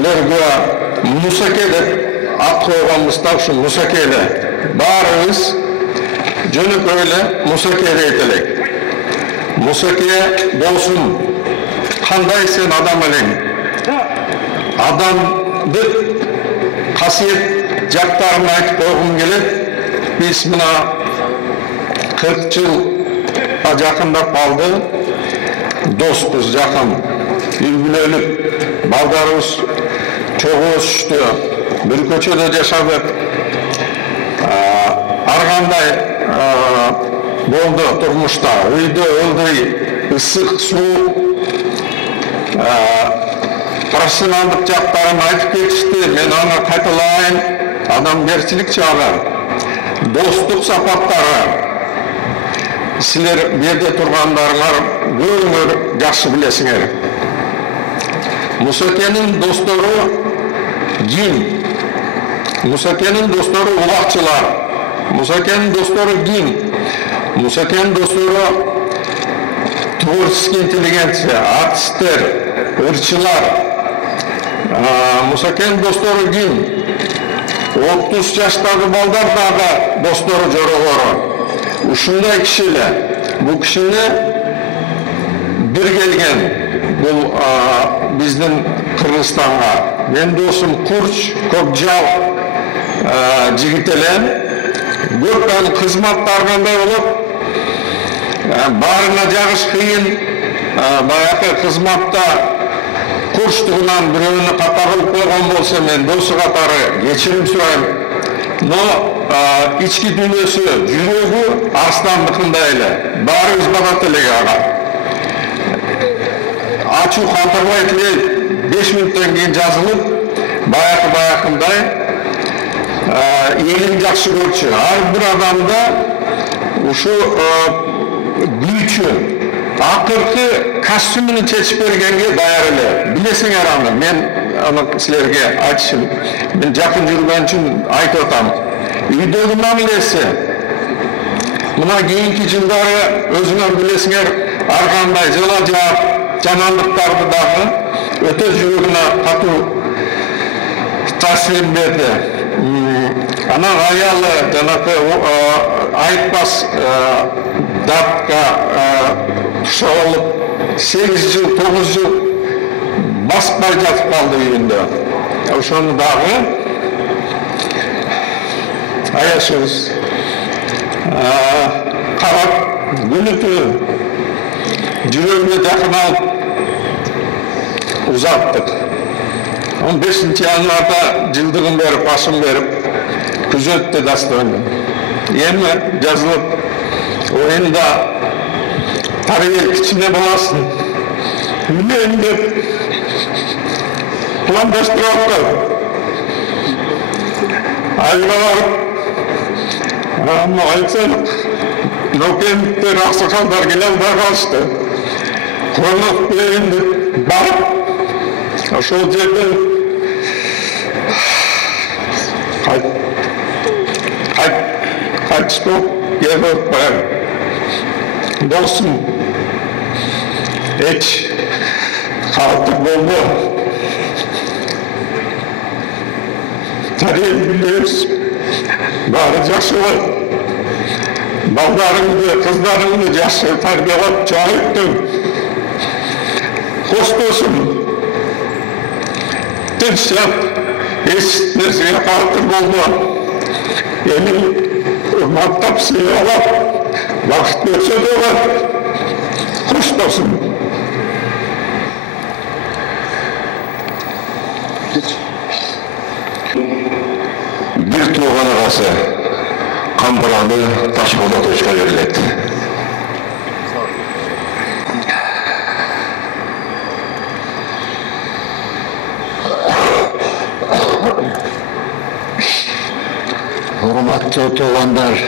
Bularga Musake deb at qo'yganmizda shu Musake'yle barimiz jönüköy'le Musake'de etelik. Musake bolsun, qanday sen adam elin. Adamdı kasiyet jaktarını aytip koyğum kelip, biz mına 40 yıl jakındap kaldı. Dostuz, jakın. Ülgülönüp, baldarımız çok ösüştü. Bir köçede yaşadık. Arganday boldu turmuşta. Uydu, öldü, ısık, soğuk. Profesyonaldık jaktarını aytıp ketişti. Men ona kaytalayın. Adamgerçilik çağı. Dostluk sapattары. Sizler berде turganlarыңар көңүр жакшы билесиңер. Musakенин достору Гин. Musakенин достору улакчылар. Musakенин достору Гин. Musakенин достору творческий интеллигенция, артисттер, ырчылар. Musakенин достору Гин. 30 жаштагы балдар дагы достору жорогору. Ушундай кишилер, bu kişini bir gelgen, bu bizden Kırgızistan'a, ben dostum Kurç, Kokjal jigitelen, köpen kızmatlargандай olup, barına jagış kıyın, bayakı kızmatta Kurçtuğundan bireuni kata kılıp koygan bolsa men dostu katары geçirim surayım. No, içki dünyası, yüreği arslanlıkındayla. Barımız bakat elege ağa. Açu kantırma etile 5 minuttan keyin жазылып, bayakınday, elin жақсы көрчү. Har bir adamda uşu büyüçü, akırkı kostümünü çeçip bergenge dayar ele. Bilesiңер аны, men аны sizlerge айтышым. Men жақын жүрген үшін айтып атам. Үйдегі мамилесі, мына кейінгі жылдары өзіңер білесіңер, арқандай жыла жаап, жанандықтарды дағы өте жүрегіне қату тәсілім берді. Ана аялы жанаты айтпас датқа тұшалып 8 жыл, 9 жыл баспай жатып қалды үйінде. Ошоны дағы аяшыбыз қарап күнүтү жүрөгүнө жакын алып узаттык. 15 январда жылдыгын берип, башын берип, күзөттү дастаны. Эми жазылып, оюнда тарбия кичине баласын үйлөн деп пландаштырып атты. Айбалар айтсам, нокенттер, ақсақалдар келем барғашты. Қонақ білейін деп барып, ошол жерден қайтыс болып келіп барам. Досым, эч қалтық болды. Тарих білеміз, бары жақсы ғой. Балдарыңды, қыздарыңды жақсы тәрбиелеп жайыттың. Қош досым, тыныш жат, ешіт нәрсеге қалтық болды. Ені ұрматтап сыйлап, уақыт өтсе де бар. Қош досым. Bir tuğan ağası Kambaranı Taşbola Toşka verildi. Hurmatlı tuğanlar,